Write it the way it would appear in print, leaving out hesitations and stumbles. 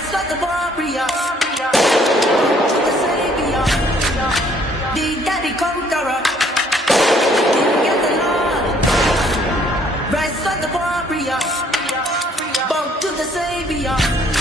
Rise like the warrior, to the savior, the daddy conqueror, king and the Lord. Rise like the warrior, bow to the savior.